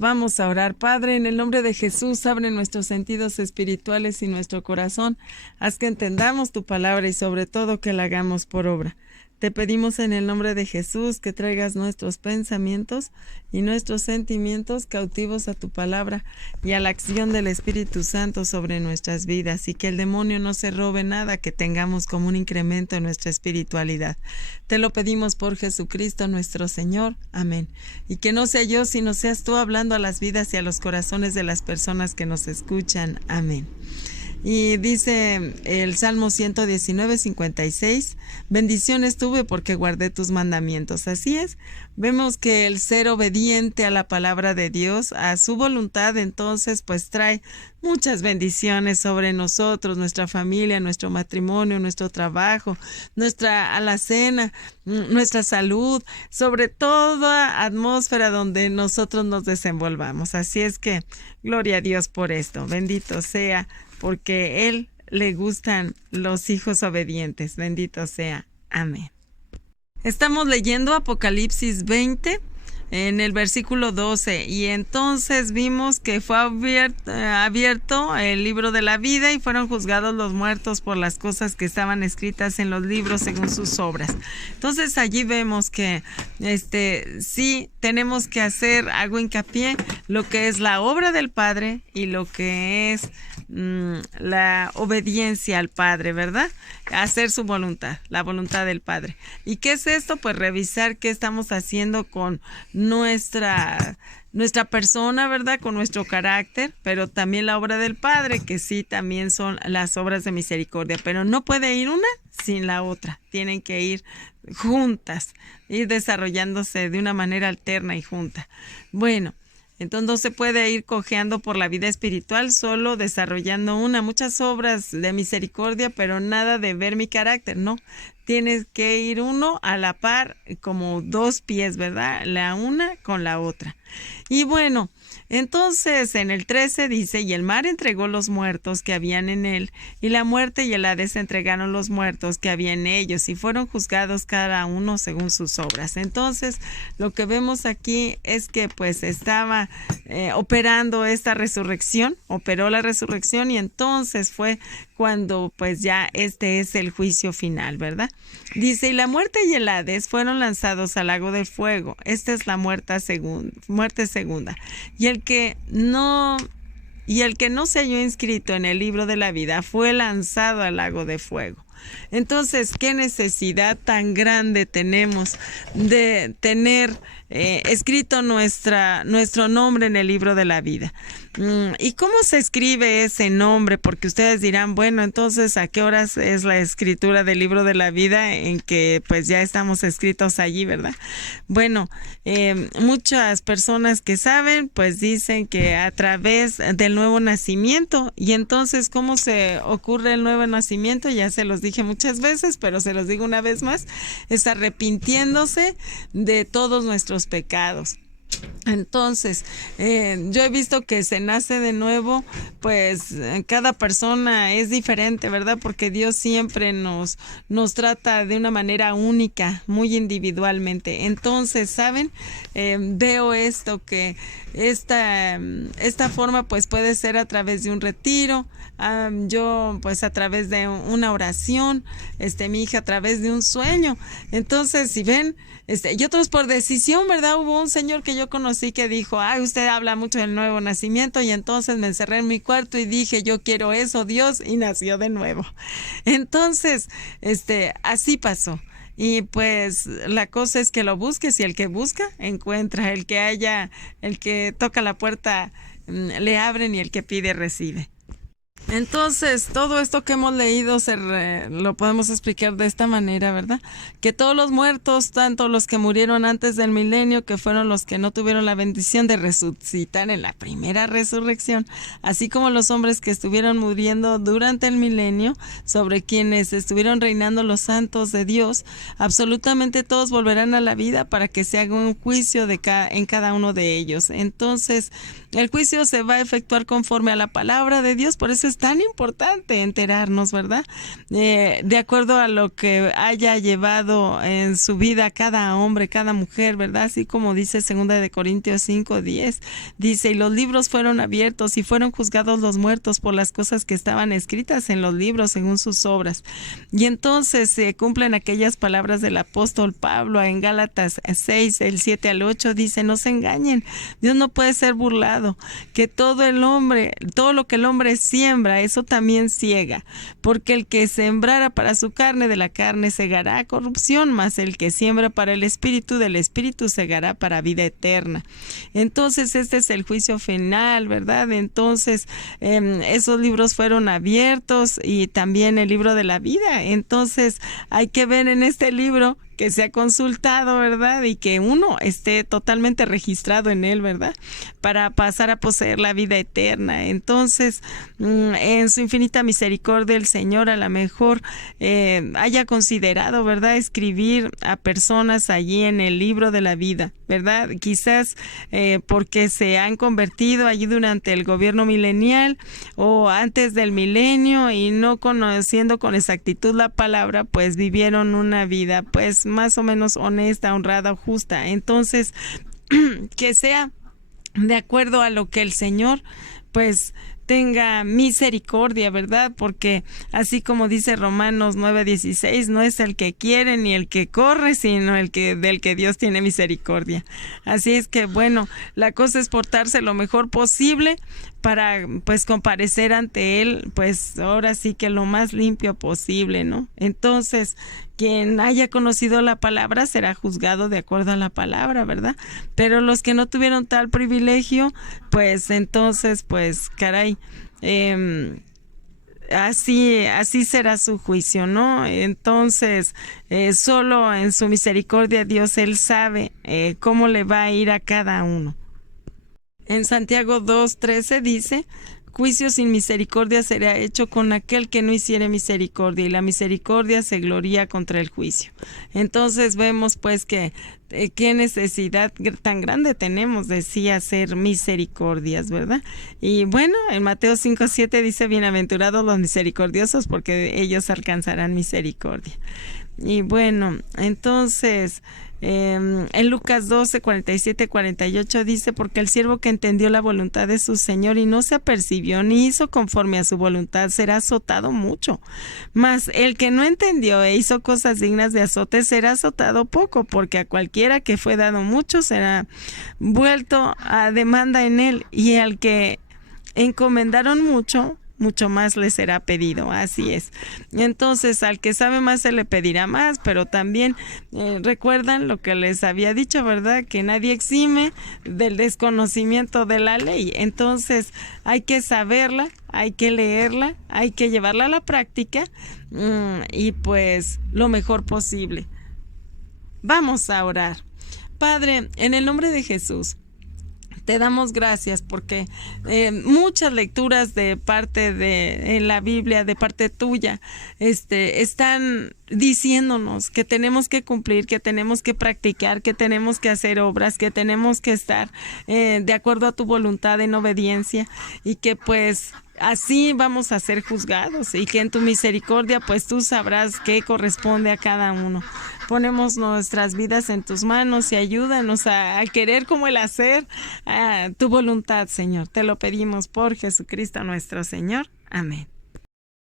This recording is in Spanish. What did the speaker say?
Vamos a orar. Padre, en el nombre de Jesús, abre nuestros sentidos espirituales y nuestro corazón. Haz que entendamos tu palabra y sobre todo que la hagamos por obra. Te pedimos en el nombre de Jesús que traigas nuestros pensamientos y nuestros sentimientos cautivos a tu palabra y a la acción del Espíritu Santo sobre nuestras vidas, y que el demonio no se robe nada que tengamos como un incremento en nuestra espiritualidad. Te lo pedimos por Jesucristo nuestro Señor. Amén. Y que no sea yo, sino seas tú hablando a las vidas y a los corazones de las personas que nos escuchan. Amén. Y dice el Salmo 119, 56, bendiciones tuve porque guardé tus mandamientos. Así es, vemos que el ser obediente a la palabra de Dios, a su voluntad, entonces pues trae muchas bendiciones sobre nosotros, nuestra familia, nuestro matrimonio, nuestro trabajo, nuestra alacena, nuestra salud, sobre toda atmósfera donde nosotros nos desenvolvamos. Así es que gloria a Dios por esto, bendito sea, porque Él le gustan los hijos obedientes. Bendito sea. Amén. Estamos leyendo Apocalipsis 20 en el versículo 12, y entonces vimos que fue abierto el libro de la vida y fueron juzgados los muertos por las cosas que estaban escritas en los libros según sus obras. Entonces allí vemos que sí tenemos que hacer, hago hincapié, lo que es la obra del Padre y lo que es la obediencia al Padre, ¿verdad? Hacer su voluntad, la voluntad del Padre. ¿Y qué es esto? Pues revisar qué estamos haciendo con nuestra persona, ¿verdad? Con nuestro carácter, pero también la obra del Padre, que sí también son las obras de misericordia, pero no puede ir una sin la otra, tienen que ir juntas, ir desarrollándose de una manera alterna y junta. Bueno, entonces no se puede ir cojeando por la vida espiritual solo desarrollando muchas obras de misericordia, pero nada de ver mi carácter, no. Tienes que ir uno a la par, como dos pies, ¿verdad? La una con la otra. Y bueno, entonces en el 13 dice, y el mar entregó los muertos que habían en él, y la muerte y el Hades entregaron los muertos que había en ellos, y fueron juzgados cada uno según sus obras. Entonces, lo que vemos aquí es que pues estaba operando esta resurrección, operó la resurrección, y entonces fue cuando pues ya este es el juicio final, ¿verdad? Dice, y la muerte y el Hades fueron lanzados al lago de fuego. Esta es la muerte segunda. Y el que no se halló inscrito en el libro de la vida fue lanzado al lago de fuego. Entonces, ¿qué necesidad tan grande tenemos de tener escrito nuestro nombre en el libro de la vida? ¿Y cómo se escribe ese nombre? Porque ustedes dirán, bueno, entonces, ¿a qué horas es la escritura del libro de la vida en que pues ya estamos escritos allí, verdad? Bueno, muchas personas que saben, pues dicen que a través del nuevo nacimiento. Y entonces, ¿cómo se ocurre el nuevo nacimiento? Ya se los dije muchas veces, pero se los digo una vez más, es arrepintiéndose de todos nuestros pecados. Entonces, yo he visto que se nace de nuevo, pues cada persona es diferente, ¿verdad? Porque Dios siempre nos trata de una manera única, muy individualmente. Entonces, ¿saben? Veo esto, que esta forma pues puede ser a través de un retiro, yo pues a través de una oración, mi hija a través de un sueño. Entonces, si ven, y otros por decisión, ¿verdad? Hubo un señor que yo conocí que dijo, usted habla mucho del nuevo nacimiento, y entonces me encerré en mi cuarto y dije, yo quiero eso, Dios, y nació de nuevo. Entonces, así pasó. Y pues la cosa es que lo busques, y el que busca, encuentra. El que toca la puerta, le abren, y el que pide, recibe. Entonces, todo esto que hemos leído lo podemos explicar de esta manera, ¿verdad? Que todos los muertos, tanto los que murieron antes del milenio, que fueron los que no tuvieron la bendición de resucitar en la primera resurrección, así como los hombres que estuvieron muriendo durante el milenio, sobre quienes estuvieron reinando los santos de Dios, absolutamente todos volverán a la vida para que se haga un juicio en cada uno de ellos. Entonces, el juicio se va a efectuar conforme a la palabra de Dios. Por eso es tan importante enterarnos, ¿verdad? De acuerdo a lo que haya llevado en su vida cada hombre, cada mujer, ¿verdad? Así como dice 2 Corintios 5:10, dice, y los libros fueron abiertos y fueron juzgados los muertos por las cosas que estaban escritas en los libros según sus obras. Y entonces se cumplen aquellas palabras del apóstol Pablo en Gálatas 6, del 7 al 8, dice, no se engañen, Dios no puede ser burlado, que todo lo que el hombre siembra, eso también ciega, porque el que sembrara para su carne, de la carne segará corrupción, mas el que siembra para el espíritu, del espíritu segará para vida eterna. Entonces este es el juicio final, ¿verdad? Entonces esos libros fueron abiertos y también el libro de la vida. Entonces hay que ver en este libro que se ha consultado, ¿verdad? Y que uno esté totalmente registrado en él, ¿verdad? Para pasar a poseer la vida eterna. Entonces, en su infinita misericordia, el Señor a lo mejor haya considerado, ¿verdad? Escribir a personas allí en el libro de la vida, ¿verdad? Quizás porque se han convertido allí durante el gobierno milenial o antes del milenio y no conociendo con exactitud la palabra, pues vivieron una vida, pues, más o menos honesta, honrada o justa. Entonces, que sea de acuerdo a lo que el Señor, pues, tenga misericordia, ¿verdad? Porque así como dice Romanos 9:16, no es el que quiere ni el que corre, sino del que Dios tiene misericordia. Así es que, bueno, la cosa es portarse lo mejor posible para, pues, comparecer ante Él, pues, ahora sí que lo más limpio posible, ¿no? Entonces, quien haya conocido la palabra será juzgado de acuerdo a la palabra, ¿verdad? Pero los que no tuvieron tal privilegio, pues, entonces, pues, caray, así será su juicio, ¿no? Entonces, solo en su misericordia Dios, Él sabe cómo le va a ir a cada uno. En Santiago 2:13 dice, juicio sin misericordia será hecho con aquel que no hiciere misericordia, y la misericordia se gloría contra el juicio. Entonces vemos pues que qué necesidad tan grande tenemos de sí hacer misericordias, ¿verdad? Y bueno, en Mateo 5:7 dice, bienaventurados los misericordiosos, porque ellos alcanzarán misericordia. Y bueno, entonces en Lucas 12:47-48 dice, porque el siervo que entendió la voluntad de su Señor y no se apercibió ni hizo conforme a su voluntad será azotado mucho, mas el que no entendió e hizo cosas dignas de azote será azotado poco, porque a cualquiera que fue dado mucho será vuelto a demanda en él, y al que encomendaron mucho más le será pedido. Así es. Entonces, al que sabe más se le pedirá más, pero también recuerdan lo que les había dicho, ¿verdad? Que nadie exime del desconocimiento de la ley. Entonces, hay que saberla, hay que leerla, hay que llevarla a la práctica y pues lo mejor posible. Vamos a orar. Padre, en el nombre de Jesús, te damos gracias porque muchas lecturas de parte en la Biblia, de parte tuya, están diciéndonos que tenemos que cumplir, que tenemos que practicar, que tenemos que hacer obras, que tenemos que estar de acuerdo a tu voluntad en obediencia, y que pues así vamos a ser juzgados, y que en tu misericordia pues tú sabrás qué corresponde a cada uno. Ponemos nuestras vidas en tus manos y ayúdanos a querer como el hacer tu voluntad, Señor. Te lo pedimos por Jesucristo nuestro Señor. Amén.